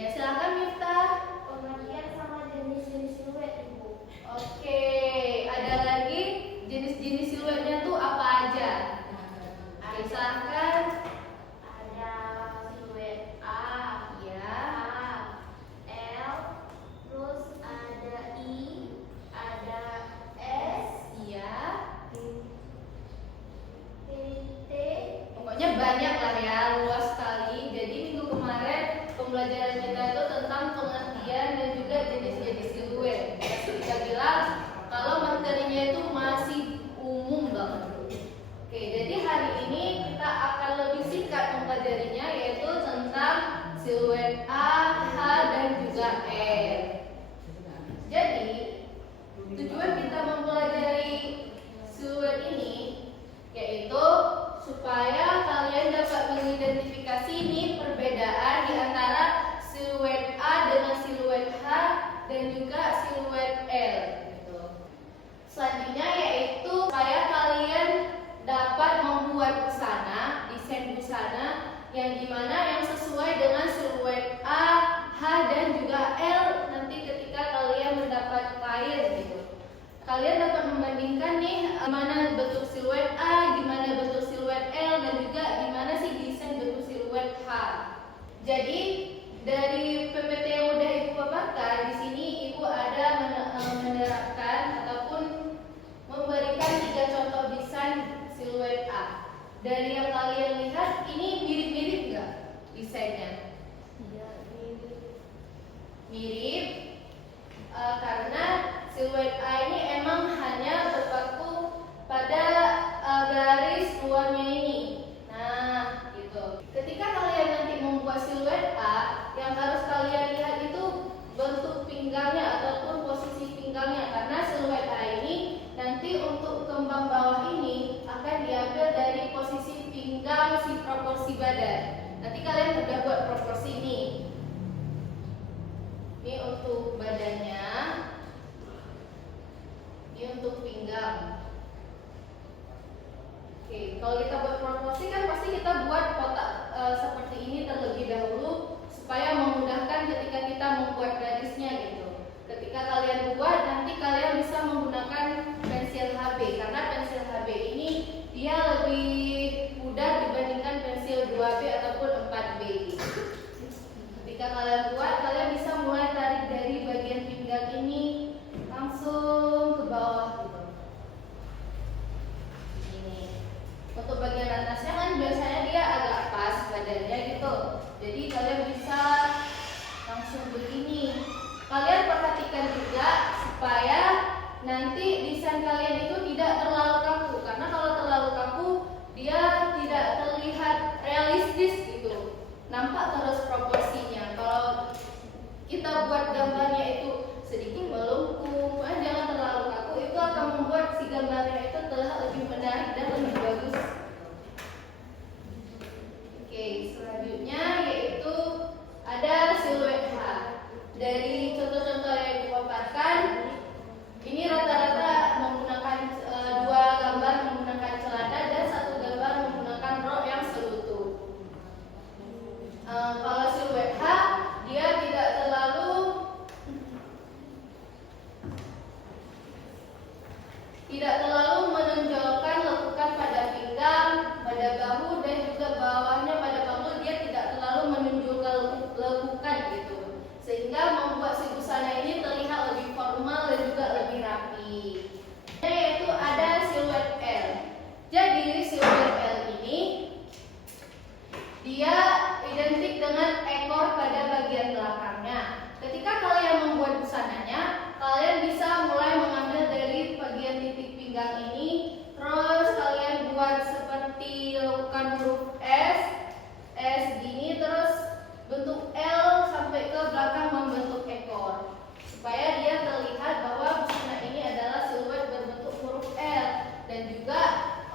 Ya, silakan Miftah. Pengertian sama jenis-jenis siluet, Ibu. Oke, ada lagi jenis-jenis siluetnya tuh apa aja? Oke, silakan. Ada siluet A, Ya. L, terus ada I, ada S, Iya. T, Pokoknya banyak lah ya, luas sekali. Jadi minggu kemarin pembelajaran kita itu tentang pengertian dan juga jenis-jenis siluet. Kita bilang kalau materinya itu masih umum banget. Oke, jadi hari ini kita akan lebih singkat mempelajarinya, yaitu tentang siluet A, H, dan juga L. Jadi tujuan kita mempelajari siluet ini yaitu supaya kalian dapat mengidentifikasi nih perbedaan di antara siluet A dengan siluet H dan juga siluet L gitu. Selanjutnya yaitu supaya kalian dapat membuat busana, desain busana yang dimana yang sesuai dengan siluet A, H, dan juga L nanti ketika kalian mendapat klien gitu. Kalian dapat membandingkan nih gimana bentuk siluet A, gimana bentuk siluet L, dan juga gimana sih desain bentuk siluet H. Jadi dari PPT yang udah Ibu paparkan di sini Ibu ada menerapkan ataupun memberikan 3 contoh desain siluet A. Dari yang kalian lihat ini mirip-mirip nggak desainnya? Mirip. Karena siluet A ini emang hanya berpaku pada garis luarnya ini. Nah, gitu. Ketika kalian nanti membuat siluet A, yang harus kalian lihat itu bentuk pinggangnya ataupun posisi pinggangnya. Karena siluet A ini nanti untuk kembang bawah ini akan diambil dari posisi pinggang si proporsi badan. Nanti kalian udah buat proporsi ini. Ini untuk badannya, ini untuk pinggang. Oke, kalau kita buat proporsi kan pasti kita buat kotak seperti ini terlebih dahulu supaya memudahkan ketika kita membuat garisnya gitu. Ketika kalian buat, nanti kalian bisa menggunakan pensil HB karena pensil HB ini dia lebih mudah dibandingkan pensil 2B ataupun 4B. Ketika kalian buat, kalian bisa mulai tarik dari bagian pinggang ini langsung ke bawah gitu. Ini. Untuk bagian atasnya kan biasanya dia agak pas badannya gitu. Jadi kalian bisa langsung begini. Kalian perhatikan juga supaya nanti desain kalian itu tidak terlalu kaku. Karena kalau terlalu kaku, dia tidak terlihat realistis gitu. Nampak terus proporsinya. Kalau kita buat gambarnya itu sedikit melengkung, jangan terlalu kaku, itu akan membuat si gambarnya itu terlihat lebih menarik dan lebih bagus. Oke, selanjutnya yaitu ada siluet H. Dari contoh-contoh yang dipaparkan, ini rata-rata menggunakan 2 gambar menggunakan celana dan 1 gambar menggunakan rok yang selutut. Kalau siluet H dia tidak terlalu menonjolkan lekukan pada pinggang, pada bahu dan juga bawahnya pada panggul, dia tidak terlalu menunjukkan lekukan gitu. Sehingga membuat si busana ini terlihat lebih formal dan juga lebih rapi. Yaitu ada siluet L. Jadi siluet L ini dia identik dengan ekor pada bagian belakangnya. Ketika kalian membuat busananya, kalian bisa mulai mengambil dari bagian titik pinggang ini, terus kalian buat seperti lekukan huruf S gini, terus bentuk L sampai ke belakang membentuk ekor, supaya dia terlihat bahwa busana ini adalah siluet berbentuk huruf L. Dan juga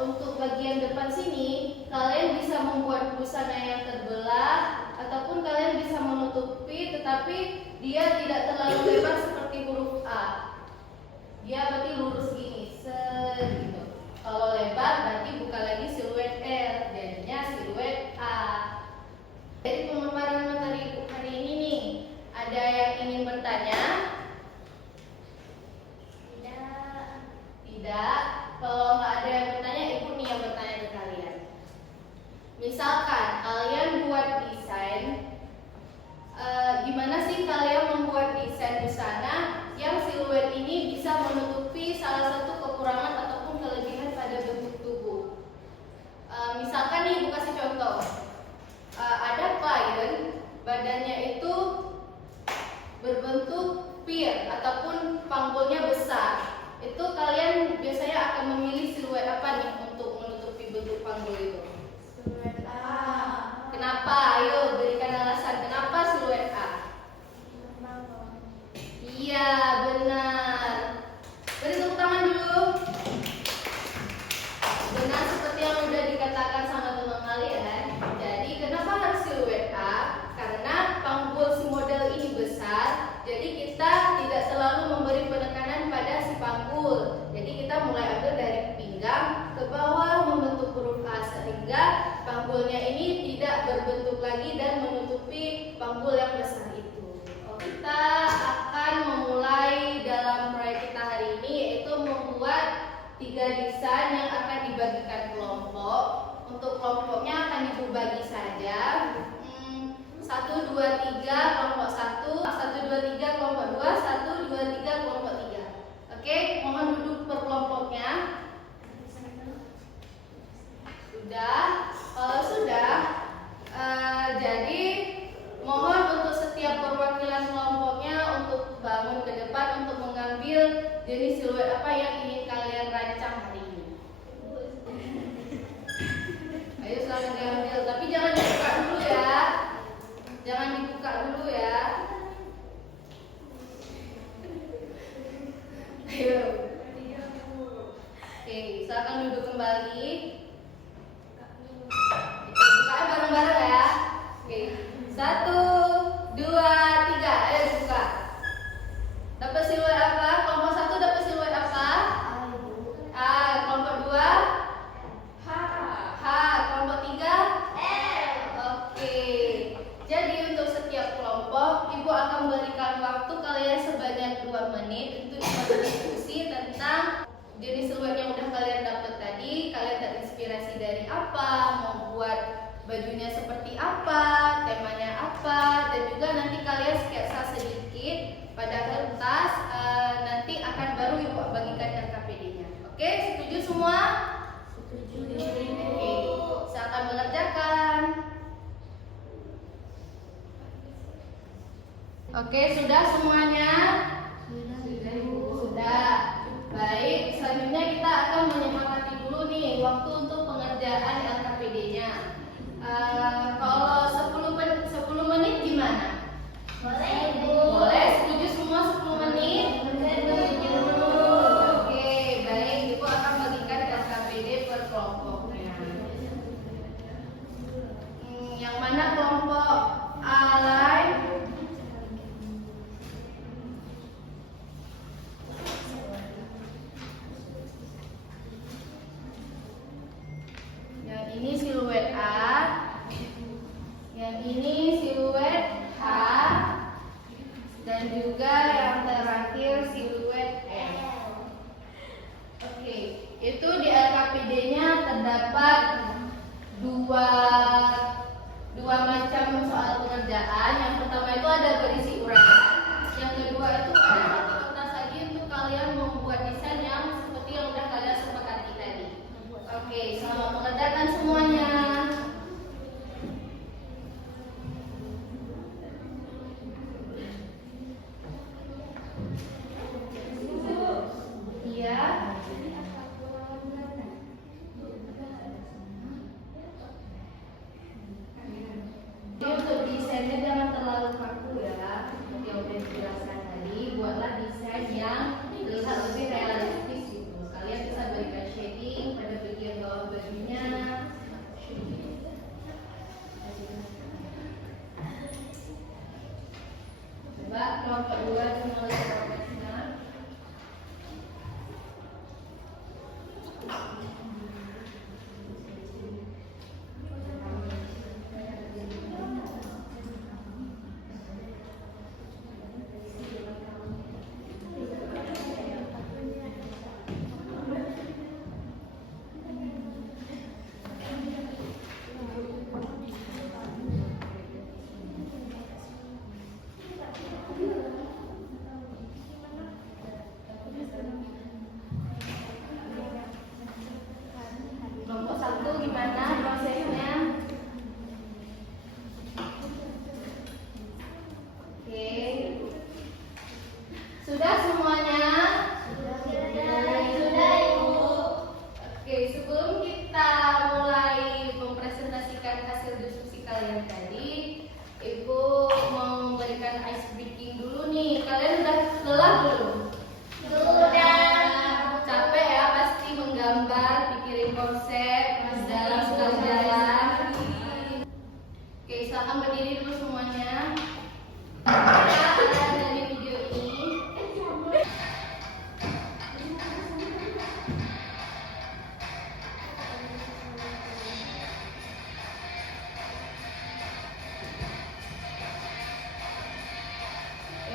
untuk bagian depan sini, kalian bisa membuat busana yang terbelah ataupun kalian bisa menutupi, tetapi dia tidak terlalu lebar seperti huruf A. Dia berarti lurus gini, gitu. Kalau lebar berarti bukan lagi siluet L, jadinya siluet A. Jadi pemaparan materi hari ini nih, pir ataupun panggulnya besar, itu kalian biasanya akan memilih siluet apa nih untuk menutupi bentuk panggul itu? Siluet A. Kenapa? Ayo berikan alasan kenapa siluet A. Iya, benar. Beri tepuk tangan dulu. Benar seperti yang sudah dikatakan sama teman kalian. Jadi kenapa harus siluet A? Karena panggul si model ini besar, jadi kita tidak selalu memberi penekanan pada si panggul. Jadi kita mulai ambil dari pinggang ke bawah membentuk huruf A, sehingga panggulnya ini tidak berbentuk lagi dan menutupi panggul yang besar itu. Kita akan memulai dalam proyek kita hari ini, yaitu membuat 3 desain yang akan dibagikan kelompok. Untuk kelompoknya akan dibagi saja. 1, 2, 3 kelompok 1, 1, 2, 3 kelompok 2, 1, 2, 3 kelompok 3. Oke, mohon duduk per kelompoknya. Sudah? Kalau sudah, jadi mohon untuk setiap perwakilan kelompoknya untuk bangun ke depan untuk mengambil jenis siluet apa yang ingin kalian rancang hari ini. Ayo silakan diambil, tapi jangan dibuka dulu ya. Jangan dibuka dulu ya. Ayo. Oke, silakan duduk kembali. Bukanya bareng-bareng ya. Oke, 1, 2, 3. Ayo dibuka. Dapat siluet apa? Kelompok 1 dapat siluet apa? A. Kelompok 2? H. Kelompok 3? L. Oke. Jadi untuk setiap kelompok, Ibu akan memberikan waktu kalian sebanyak 2 menit untuk berdiskusi tentang jenis siluet yang udah kalian dapat tadi. Kalian terinspirasi dari apa? Mau buat bajunya seperti apa? Temanya apa? Dan juga nanti kalian sketsa sedikit pada kertas. Nanti akan baru Ibu bagikan RKPD-nya. Oke, setuju semua? Setuju. Oke, saya akan mengerjakan. Oke, sudah semuanya? Sudah. Baik, selanjutnya kita akan menyepakati dulu nih waktu untuk pengerjaan LKPD-nya. Kalau 10 menit gimana? Boleh, Bu. Boleh, setuju semua 10 menit? Oke, baik, Ibu akan bagikan LKPD per kelompoknya. Yang mana kelompok alay? Yang ini siluet A, yang ini siluet H, dan juga yang terakhir siluet M. Oke, itu di LKPD-nya terdapat dua macam soal pengerjaan. Yang pertama itu ada berisi uraian, yang kedua itu ada satu kertas lagi untuk kalian membuat desain yang seperti yang udah kalian sepakati tadi. Oke, selamat mengerjakan semuanya. Iya. Jadi untuk desainnya jangan terlalu kaku ya. Seperti yang udah dijelaskan tadi, buatlah desain yang terlihat lebih realistis gitu. Kalian bisa berikan shading pada bagian bawah bajunya. Coba kelompok 2 menulis kelompoknya.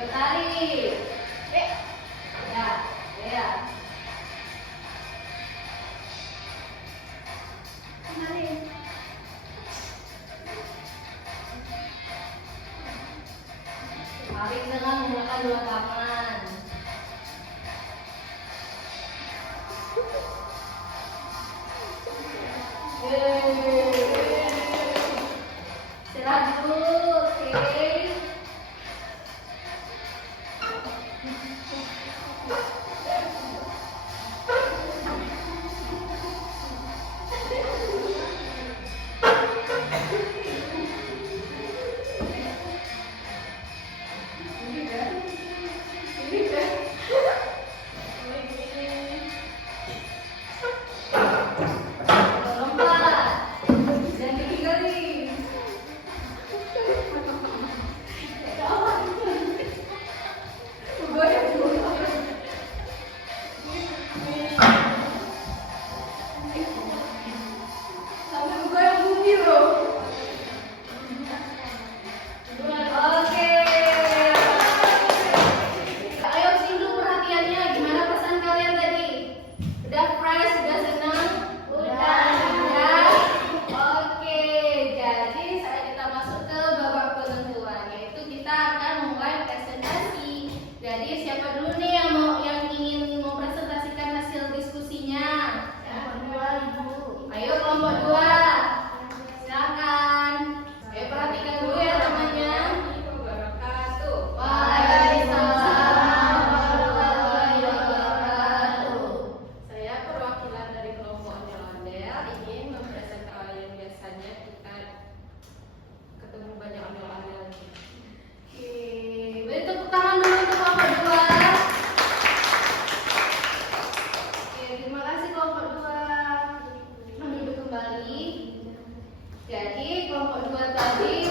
Ayo tarik. Ya, ya. Tarik dengan menggunakan dua tangan. Istirahat dulu, oke. Lompat, jangan ditinggalin. Goyang dulu. Sampai goyang bumi loh. Oke. Ayo sini dulu perhatiannya. Gimana pesan kalian tadi? Udah fresh, udah senang? Udah. Ya. Oke. Jadi saat kita masuk ke babak penentuan, yaitu kita akan mulai presentasi. Jadi siapa dulu nih yang ingin mempresentasikan hasil diskusinya? Ayo kelompok 2. Silakan. Ayo perhatikan dulu ya namanya. Waalaikumsalam warahmatullahi wabarakatuh. Saya perwakilan dari kelompok ondel-ondel ingin mempresentasikan yang biasanya kita ketemu banyak ondel-ondel. Oke, beri tepuk tangan dulu untuk kelompok 2. Oke, terima kasih kelompok 2. Duduk kembali. Jadi kelompok 2 tadi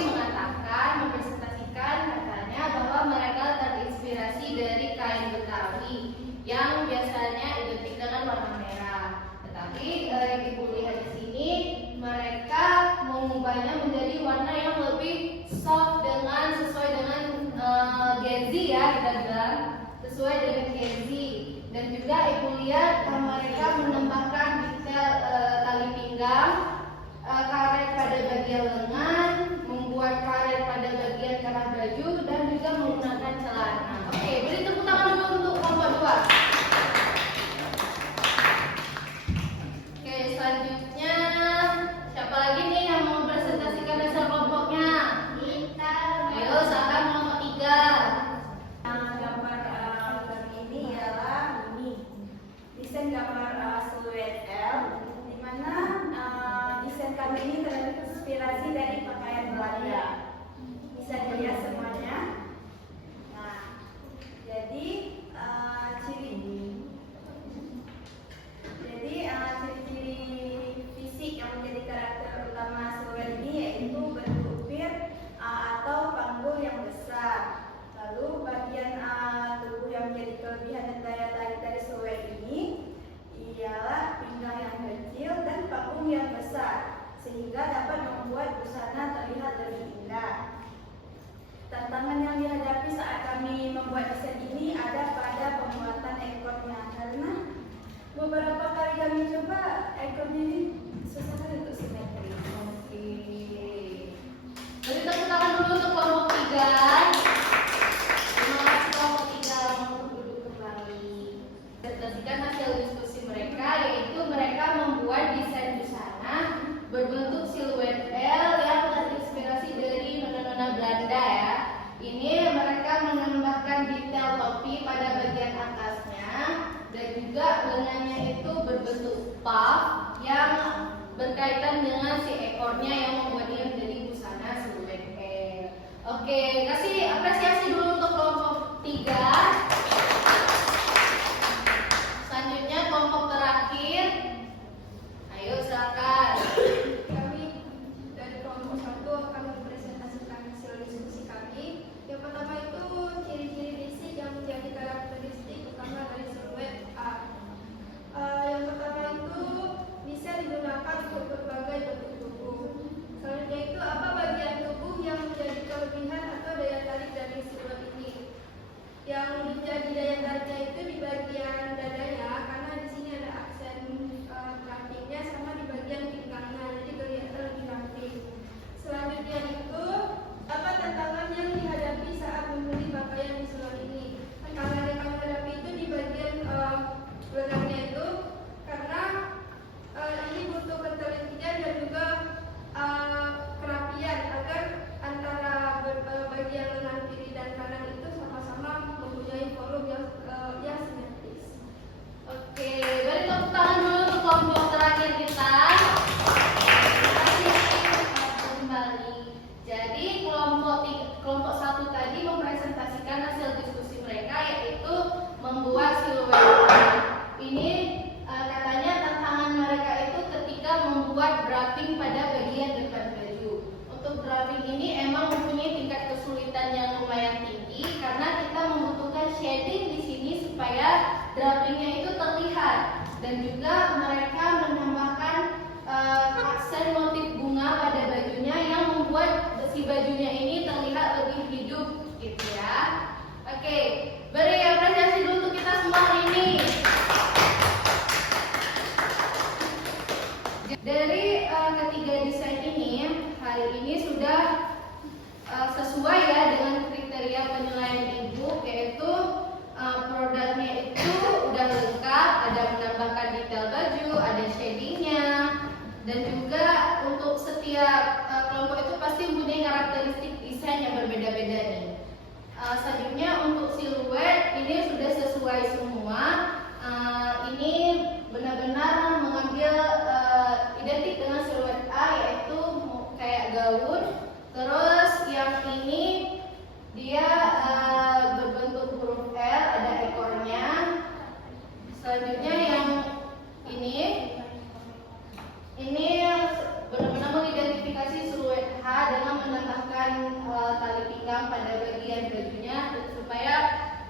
mempresentasikan katanya bahwa mereka terinspirasi dari kain Betawi yang biasanya identik dengan warna merah. Tetapi yang ibu lihat di sini mereka mengubahnya menjadi warna yang lebih soft sesuai dengan Gen Z ya, kita bilang sesuai dengan Gen Z. Dan juga ibu lihat mereka menambahkan detail tali pinggang, karet pada bagian lengan, membuat karet pada bagian kerah baju, dan juga menggunakan celana. Oke, beri tepuk tangan dulu untuk kelompok 2. Oke, selanjutnya siapa lagi nih yang mau presentasikan hasil kelompoknya? Ayo, silakan kelompok 3. Gambar ini ialah desain gambar siluet L, di mana desain kami ini terinspirasi dari pakaian Belanda. Bisa dilihat semuanya. Nah, jadi ciri-ciri fisik yang menjadi karakter utama siluet ini yaitu bertupir atau panggul yang besar. Lalu bagian tubuh yang menjadi kelebihan dan daya tarik dari siluet ini ialah pinggang yang kecil dan panggung yang besar, sehingga dapat membuat busana terlihat lebih indah. Tantangan yang dihadapi saat kami membuat desain ini ada pada pembuatan ekornya, karena beberapa kali kami coba ekornya ini susah sekali untuk simetri. Oke. Beri tepuk tangan dulu untuk kelompok 3. Terima kasih kelompok 3 untuk duduk kembali. Presentasikan hasil diskusi mereka, yaitu mereka membuat desain busana berbentuk siluet L yang terinspirasi dari nona-nona Belanda ya. Ini mereka menambahkan detail topi pada bagian atasnya dan juga lengannya itu berbentuk puff yang berkaitan dengan si ekornya yang membuatnya menjadi busana siluet L. Oke, kasih apresiasi dulu untuk kelompok 3. Selanjutnya kelompok terakhir. Ayo silakan. Kami dari kelompok 1 akan mempresentasikan hasil diskusi kami. Yang pertama itu ciri-ciri fisik yang menjadi karakteristik utama dari siluet A. Yang pertama itu bisa digunakan untuk berbagai bentuk tubuh. Selanjutnya itu apa bagian tubuh yang menjadi kelebihan atau daya tarik dari siluet ini. dan juga mereka menambahkan aksen motif bunga pada bajunya yang membuat si bajunya ini terlihat lebih hidup gitu ya. Oke, beri apresiasi dulu untuk kita semua hari ini. Dari ketiga desain ini, hari ini sudah sesuai ya dengan kriteria penilaian ibu, yaitu produknya itu udah lengkap, ada menambahkan detail baju, ada shadingnya, dan juga untuk setiap kelompok itu pasti mempunyai karakteristik desain yang berbeda-beda nih. Selanjutnya untuk siluet ini sudah sesuai semua. Ini benar-benar mengambil identik dengan siluet A, yaitu kayak gaun. Terus yang ini dia berbentuk huruf L, ada ekornya. Selanjutnya yang ini benar-benar mengidentifikasi siluet H dengan menambahkan tali pinggang pada bagian bajunya supaya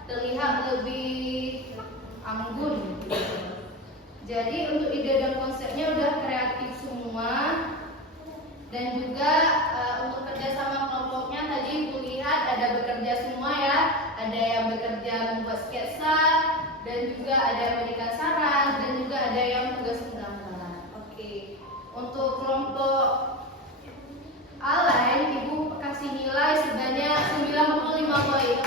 terlihat lebih anggun. Jadi untuk ide dan konsepnya udah kreatif semua, dan juga untuk kerjasama kelompoknya tadi kulihat ada bekerja semua ya, ada yang bekerja membuat sketsa, dan juga ada memberikan saran, dan juga ada yang tugas pengambilan. Oke, untuk kelompok A lain ibu kasih nilai sebanyak 95 poin.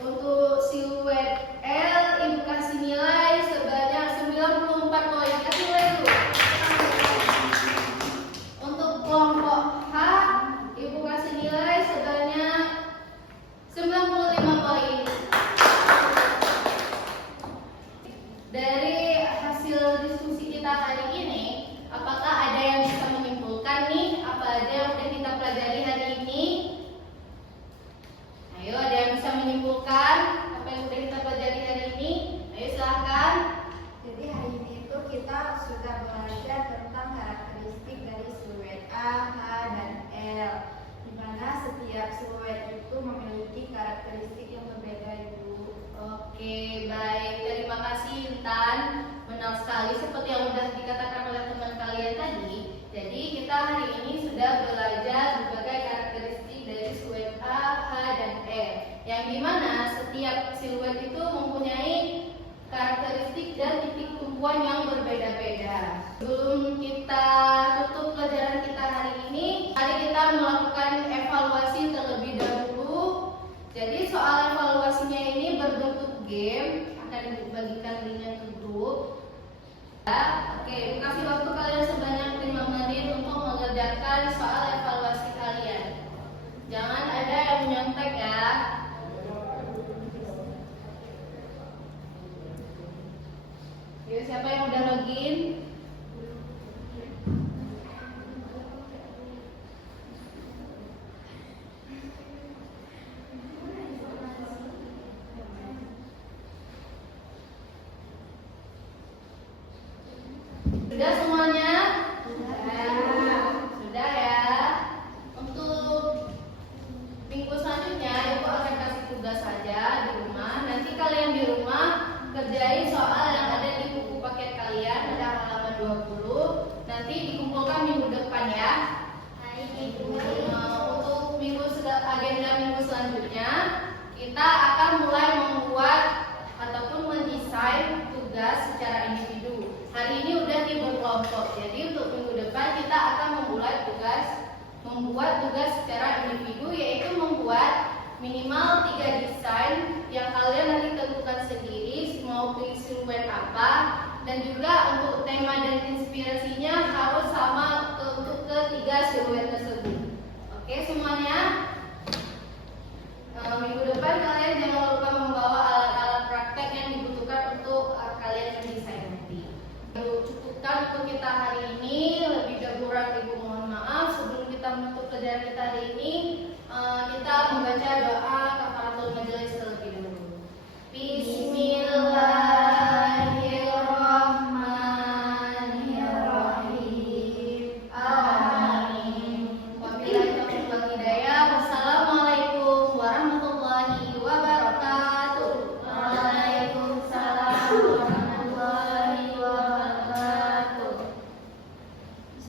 Untuk siluet L ibu kasih nilai sebanyak 94 poin. Kasih nilai dulu. Untuk kelompok H ibu kasih nilai sebanyak 95 poin. Dari hasil diskusi kita hari ini, apakah ada yang bisa menyimpulkan nih apa aja yang sudah kita pelajari hari ini? Ayo, ada yang bisa menyimpulkan apa yang sudah kita pelajari hari ini? Ayo silahkan. Jadi hari ini itu kita sudah belajar tentang karakteristik dari siluet A, H, dan L, di mana setiap siluet itu memiliki karakteristik yang berbeda, Ibu. Oke, baik. Terima kasih Intan. Benar sekali seperti yang sudah dikatakan oleh teman kalian tadi. Jadi kita hari ini sudah belajar berbagai karakteristik dari siluet A, H, dan L, yang dimana setiap siluet itu mempunyai karakteristik dan titik tumpuan yang berbeda-beda. Sebelum kita tutup pelajaran kita hari ini, mari kita melakukan evaluasi terlebih dahulu. Jadi soal evaluasinya ini berbentuk game, akan dibagikan linknya ke grup. Oke, kasih waktu kalian sebanyak 5 menit untuk mengerjakan soal evaluasi kalian. Jangan ada yang menyontek ya. Yuk, siapa yang udah login? Sudah semuanya? Sudah ya. Untuk minggu selanjutnya ibu akan kasih tugas saja di rumah. Nanti kalian di rumah kerjain soal yang ada di buku paket kalian, ada halaman 20. Nanti dikumpulkan minggu depan ya. Untuk agenda minggu selanjutnya, kita akan mulai membuat ataupun mendesain tugas secara individu. Hari ini udah di berkelompok. Jadi untuk minggu depan kita akan membuat tugas secara individu, yaitu membuat minimal 3 desain yang kalian nanti tentukan sendiri mau pilih siluet apa, dan juga untuk tema dan inspirasinya harus sama untuk ketiga siluet tersebut. Oke semuanya? Minggu depan kalian jangan lupa membawa alat-alat praktek yang dibutuhkan untuk kalian mendesain nanti. Cukupkan untuk kita hari ini. Lebih kurang ibu mohon maaf. Sebelum kita menutup pelajaran kita hari ini, kita membaca doa